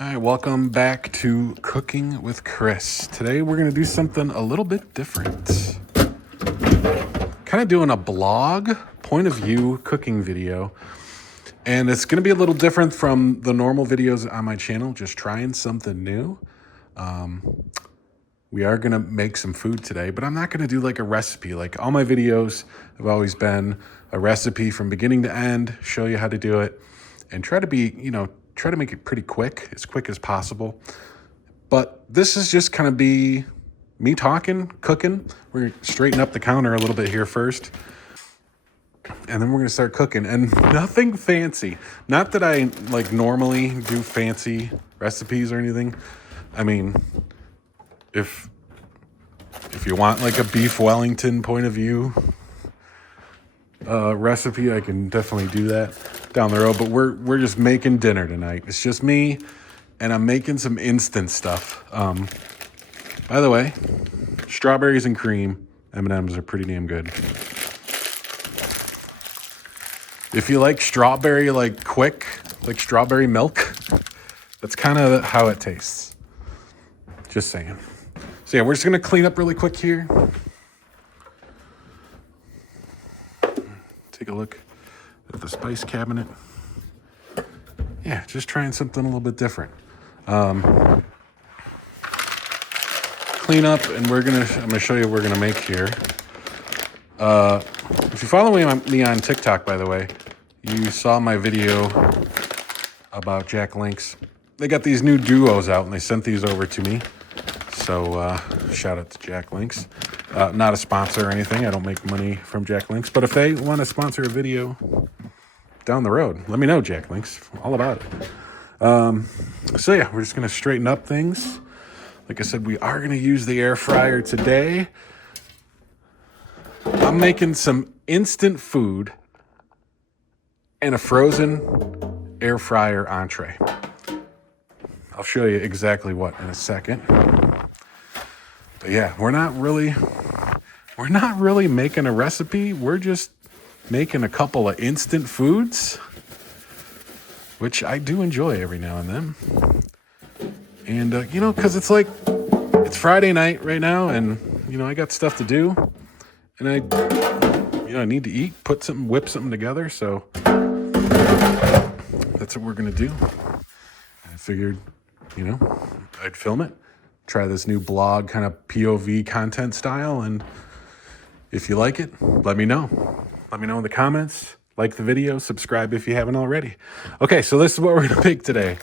All right, welcome back to Cooking with Chris. Today we're going to do something a little bit different. Kind of doing a blog point of view cooking video. And it's going to be a little different from the normal videos on my channel, just trying something new. We are going to make some food today, but I'm not going to do like a recipe. Like all my videos have always been a recipe from beginning to end, show you how to do it, and try to be, try to make it pretty quick as possible. But this is just kind of be me talking, cooking. We're going to straighten up the counter a little bit here first. And then we're going to start cooking, and nothing fancy. Not that I like normally do fancy recipes or anything. I mean, if you want like a beef Wellington point of view recipe, I can definitely do that down the road. But we're just making dinner tonight. It's just me, and I'm making some instant stuff. By the way, strawberries and cream M&Ms are pretty damn good. If you like strawberry like quick, like strawberry milk, that's kind of how it tastes. Just saying. So yeah, we're just gonna clean up really quick here. Take a look at the spice cabinet. Yeah, just trying something a little bit different. Clean up, and I'm gonna show you what we're gonna make here. If you follow me on TikTok, by the way, you saw my video about Jack Links. They got these new duos out, and they sent these over to me. So shout out to Jack Links. Not a sponsor or anything. I don't make money from Jack Links. But if they want to sponsor a video down the road, let me know, Jack Links. All about it. So yeah, we're just going to straighten up things. Like I said, we are going to use the air fryer today. I'm making some instant food and a frozen air fryer entree. I'll show you exactly what in a second. But yeah, we're not really making a recipe. We're just making a couple of instant foods, which I do enjoy every now and then. And, because it's Friday night right now, and, I got stuff to do. And I need to eat, whip something together. So that's what we're going to do. I figured, I'd film it, try this new blog kind of POV content style. And if you like it, let me know. Let me know in the comments. Like the video, subscribe if you haven't already. Okay, so this is what we're going to make today.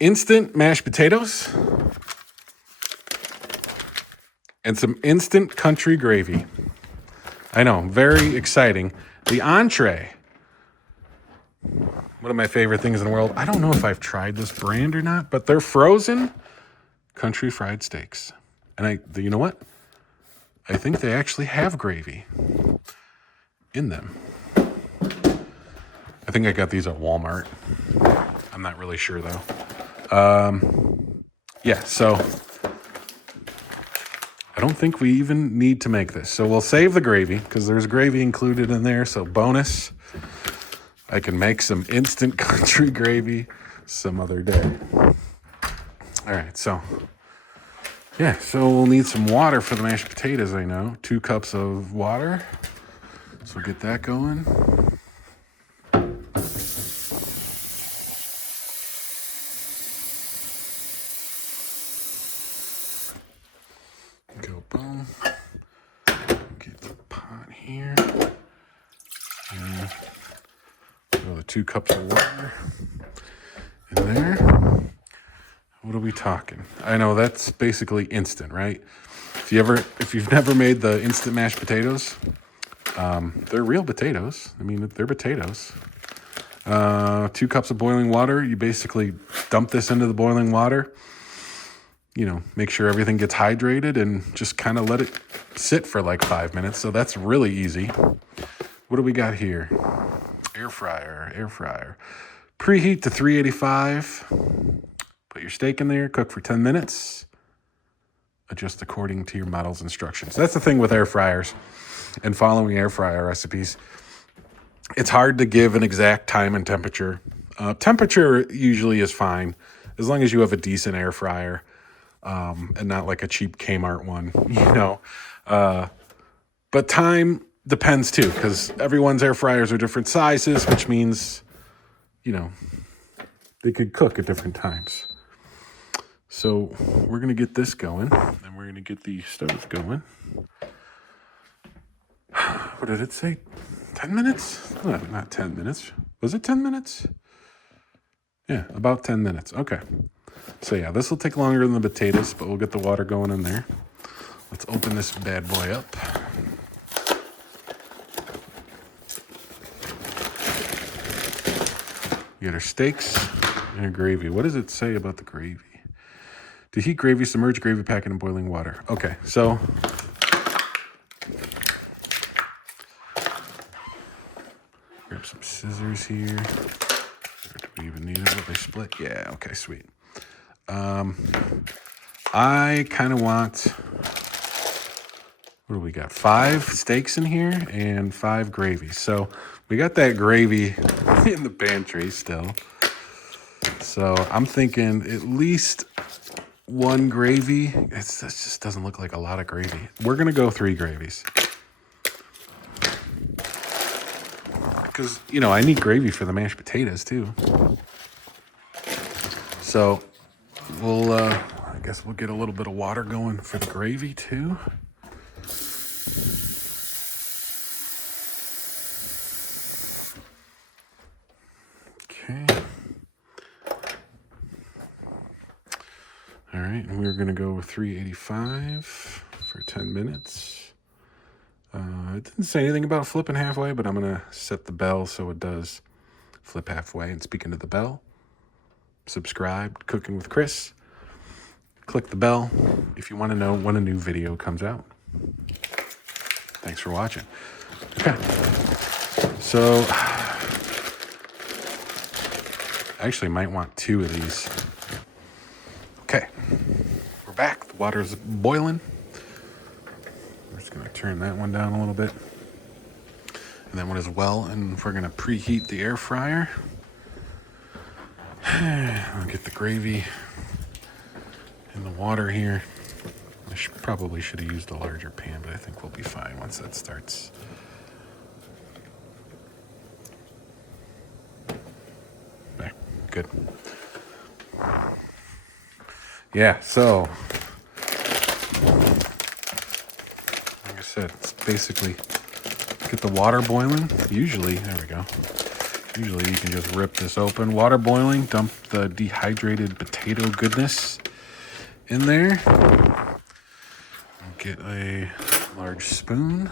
Instant mashed potatoes and some instant country gravy. I know, very exciting. The entree, one of my favorite things in the world. I don't know if I've tried this brand or not, but they're frozen country fried steaks. And you know what? I think they actually have gravy in them. I think I got these at Walmart. I'm not really sure though. Yeah, so I don't think we even need to make this. So we'll save the gravy because there's gravy included in there. So bonus, I can make some instant country gravy some other day. All right, so we'll need some water for the mashed potatoes, I know. 2 cups of water. So we'll get that going. Go boom. Get the pot here. And throw the 2 cups of water in there. What are we talking? I know that's basically instant, right? If you've never made the instant mashed potatoes, they're real potatoes. I mean, they're potatoes. 2 cups of boiling water. You basically dump this into the boiling water. Make sure everything gets hydrated and just kind of let it sit for like 5 minutes. So that's really easy. What do we got here? Air fryer. Preheat to 385. Put your steak in there, cook for 10 minutes. Adjust according to your model's instructions. That's the thing with air fryers and following air fryer recipes. It's hard to give an exact time and temperature Temperature usually is fine as long as you have a decent air fryer, and not like a cheap Kmart one, But time depends too, because everyone's air fryers are different sizes, which means, they could cook at different times. So we're going to get this going, and we're going to get the stove going. What did it say? 10 minutes? No, not 10 minutes. Was it 10 minutes? Yeah, about 10 minutes. Okay. So yeah, this will take longer than the potatoes, but we'll get the water going in there. Let's open this bad boy up. You get our steaks and our gravy. What does it say about the gravy? To heat gravy, submerge gravy packet in boiling water. Okay, so grab some scissors here. Do we even need them? Will they split? Yeah, okay, sweet. I kind of want, what do we got? 5 steaks in here and 5 gravies. So we got that gravy in the pantry still. So I'm thinking at least 1 gravy. It just doesn't look like a lot of gravy. We're going to go 3 gravies. Because, I need gravy for the mashed potatoes too. So I guess we'll get a little bit of water going for the gravy too. Okay. All right, and we're going to go with 385 for 10 minutes. It didn't say anything about flipping halfway, but I'm going to set the bell so it does flip halfway. And speaking of the bell, subscribe, Cooking with Chris. Click the bell if you want to know when a new video comes out. Thanks for watching. Okay. So, I actually might want 2 of these. Okay. We're back. The water's boiling. We're just going to turn that one down a little bit. And that one as well. And we're going to preheat the air fryer. I'll get the gravy in the water here. I probably should have used a larger pan, but I think we'll be fine once that starts. Okay, good. Yeah, so like I said, it's basically get the water boiling. Usually, there we go. Usually you can just rip this open. Water boiling, dump the dehydrated potato goodness in there. Get a large spoon.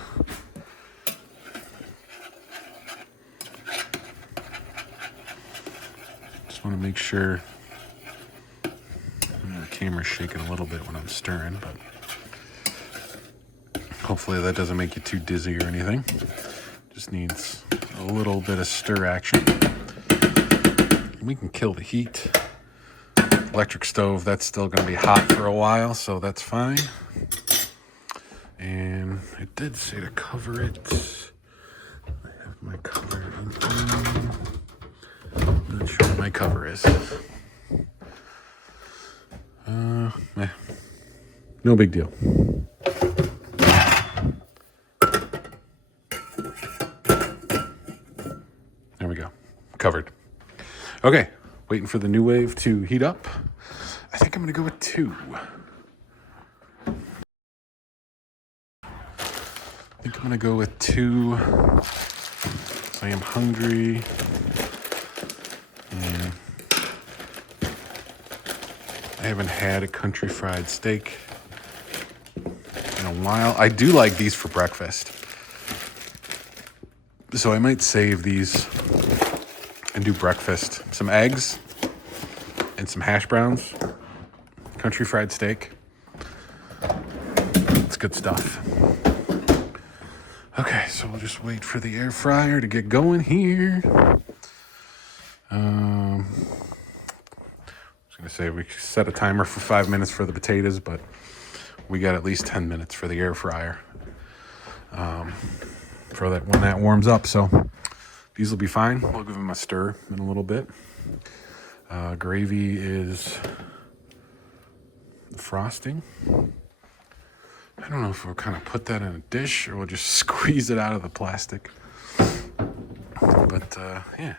Just want to make sure. The camera's shaking a little bit when I'm stirring, but hopefully that doesn't make you too dizzy or anything. Just needs a little bit of stir action. We can kill the heat. Electric stove, that's still going to be hot for a while, so that's fine. And it did say to cover it. I have my cover in here. I'm not sure what my cover is. No big deal. There we go. Covered. Okay. Waiting for the new wave to heat up. I think I'm going to go with 2. I think I'm going to go with 2. I am hungry. And I haven't had a country fried steak in a while. I do like these for breakfast. So I might save these and do breakfast. Some eggs and some hash browns. Country fried steak. It's good stuff. Okay, so we'll just wait for the air fryer to get going here. I was going to say we set a timer for 5 minutes for the potatoes, but we got at least 10 minutes for the air fryer for that when that warms up. So these will be fine. We'll give them a stir in a little bit. Gravy is the frosting. I don't know if we'll kind of put that in a dish or we'll just squeeze it out of the plastic. But yeah.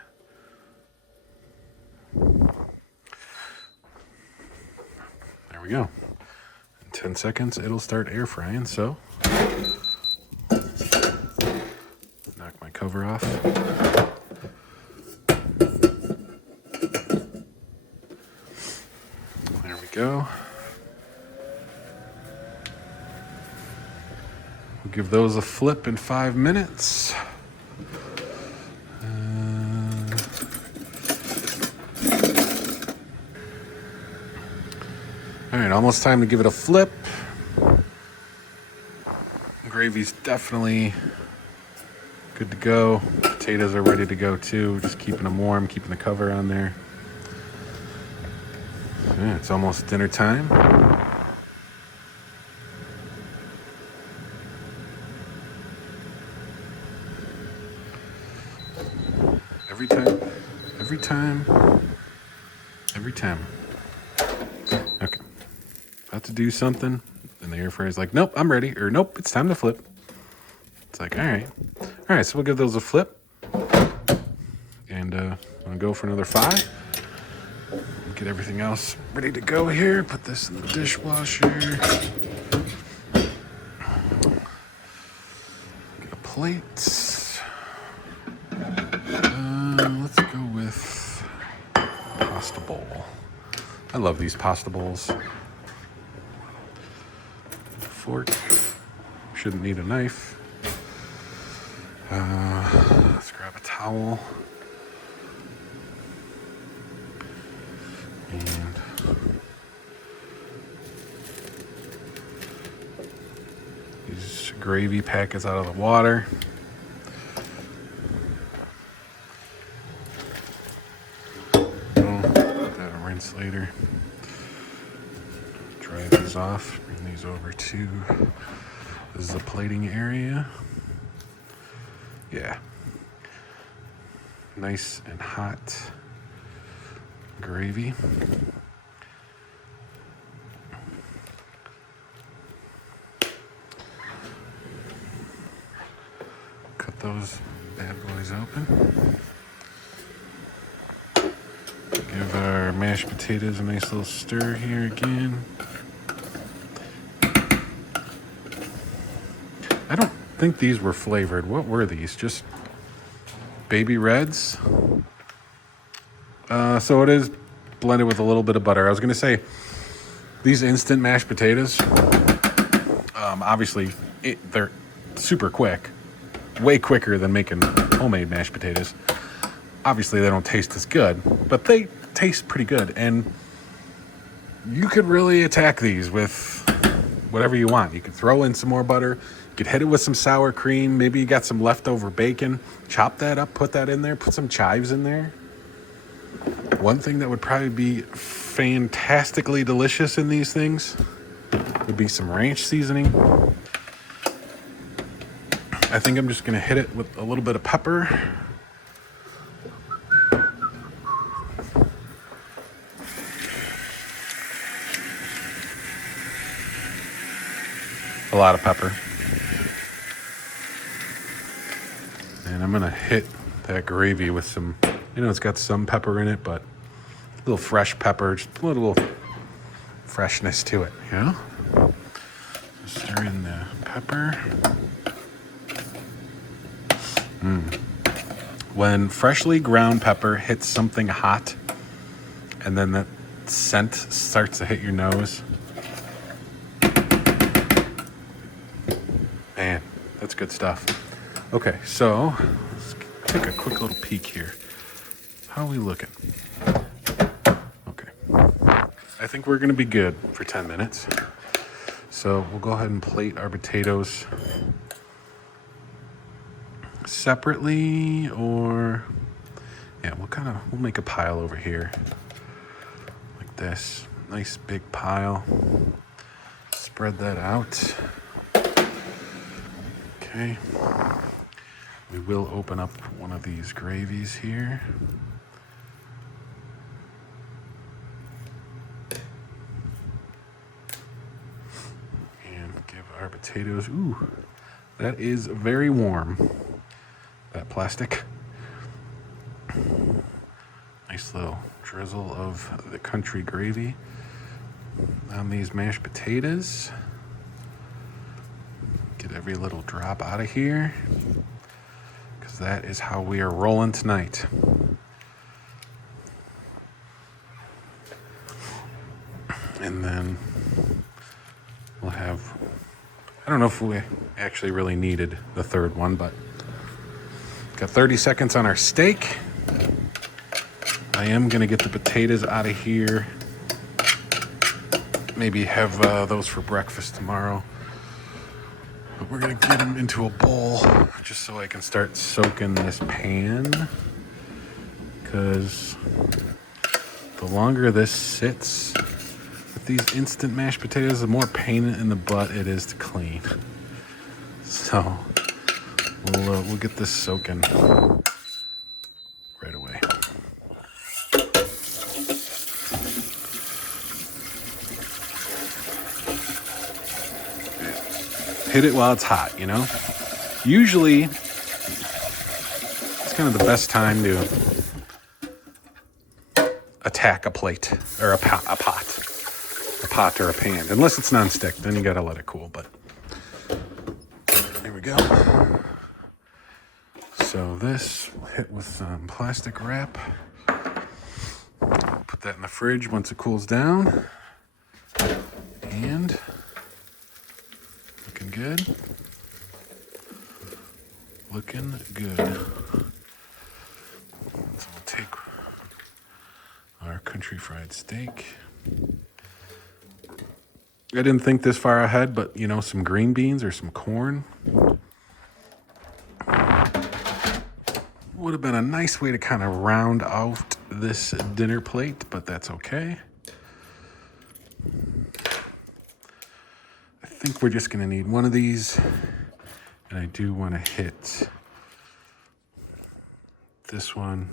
There we go. In 10 seconds, it'll start air frying, so knock my cover off. There we go. We'll give those a flip in 5 minutes. All right, almost time to give it a flip. Gravy's definitely good to go. Potatoes are ready to go too. Just keeping them warm, keeping the cover on there. Yeah, it's almost dinner time. Every time. Okay. About to do something, and the air fryer's like, nope, I'm ready. Or nope, it's time to flip. It's like, all right. All right, so we'll give those a flip. And I'm gonna go for another 5. Get everything else ready to go here. Put this in the dishwasher. Get a plate. Let's go with pasta bowl. I love these pasta bowls. Fork. Shouldn't need a knife. Let's grab a towel. And these gravy packets out of the water. That'll rinse later. Dry these off. Bring these over to, this is the plating area. Yeah. Nice and hot gravy. Cut those bad boys open. Give our mashed potatoes a nice little stir here again. I don't think these were flavored. What were these? Just baby reds? So it is blended with a little bit of butter. I was going to say, these instant mashed potatoes, obviously, they're super quick. Way quicker than making homemade mashed potatoes. Obviously, they don't taste as good, but they taste pretty good. And you could really attack these with whatever you want. You could throw in some more butter. You could hit it with some sour cream. Maybe you got some leftover bacon. Chop that up, put that in there. Put some chives in there. One thing that would probably be fantastically delicious in these things would be some ranch seasoning. I think I'm just going to hit it with a little bit of pepper. A lot of pepper. And I'm going to hit that gravy with some, it's got some pepper in it, but a little fresh pepper, just a little freshness to it, Stir in the pepper. When freshly ground pepper hits something hot, and then the scent starts to hit your nose, man, that's good stuff. Okay, so let's take a quick little peek here. How are we looking? Okay. I think we're going to be good for 10 minutes. So we'll go ahead and plate our potatoes separately, or we'll make a pile over here like this. Nice big pile. Spread that out. Okay. We will open up one of these gravies here. our potatoes. Ooh, that is very warm, that plastic. Nice little drizzle of the country gravy on these mashed potatoes. Get every little drop out of here, because that is how we are rolling tonight. And then we'll have, I don't know if we actually really needed the third one, but got 30 seconds on our steak. I am going to get the potatoes out of here. Maybe have those for breakfast tomorrow. But we're going to get them into a bowl just so I can start soaking this pan. Because the longer this sits with these instant mashed potatoes, the more pain in the butt it is to clean. So we'll get this soaking right away. Hit it while it's hot, you know? Usually, it's kind of the best time to attack a plate or a pot or a pan. Unless it's nonstick, then you gotta let it cool, but there we go. So this will hit with some plastic wrap. Put that in the fridge once it cools down. And looking good. Looking good. So we'll take our country fried steak. I didn't think this far ahead, but you know, some green beans or some corn would have been a nice way to kind of round out this dinner plate, but that's okay. I think we're just going to need one of these, and I do want to hit this one,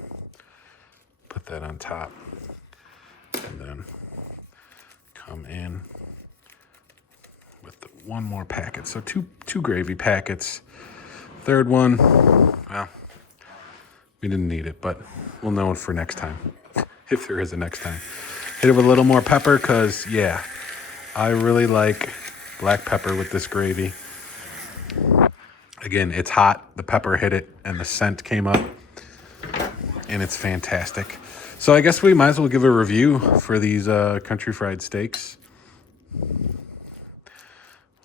put that on top, and then come in with one more packet. So two gravy packets. Third one, well, we didn't need it, but we'll know it for next time, if there is a next time. Hit it with a little more pepper, because, yeah, I really like black pepper with this gravy. Again, it's hot. The pepper hit it, and the scent came up, and it's fantastic. So I guess we might as well give a review for these country fried steaks.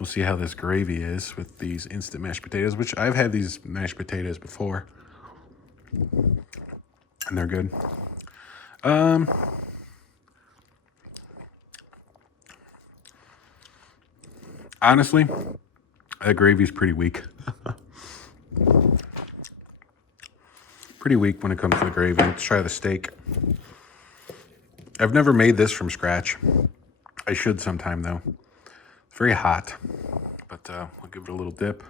We'll see how this gravy is with these instant mashed potatoes, which I've had these mashed potatoes before, and they're good. Honestly, that gravy's pretty weak. Pretty weak when it comes to the gravy. Let's try the steak. I've never made this from scratch. I should sometime, though. It's very hot, but I'll give it a little dip.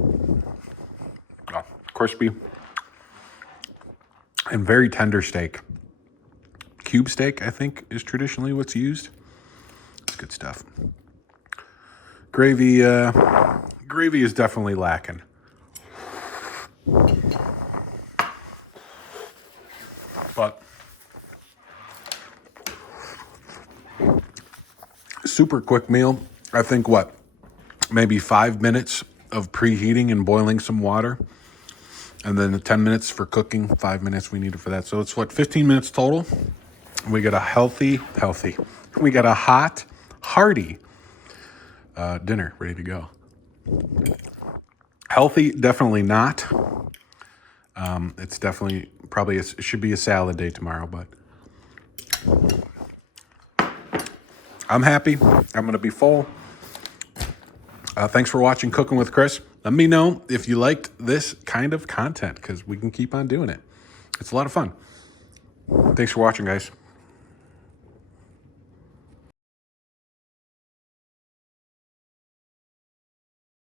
Oh, crispy and very tender steak. Cube steak, I think, is traditionally what's used. It's good stuff. Gravy is definitely lacking. But super quick meal. I think maybe 5 minutes of preheating and boiling some water, and then 10 minutes for cooking. 5 minutes we needed for that. So it's 15 minutes total. We got a healthy. We got a hot, hearty dinner ready to go. Healthy, definitely not. It's definitely it should be a salad day tomorrow, but I'm happy. I'm gonna be full. Thanks for watching Cooking with Chris. Let me know if you liked this kind of content, because we can keep on doing it. It's a lot of fun. Thanks for watching, guys.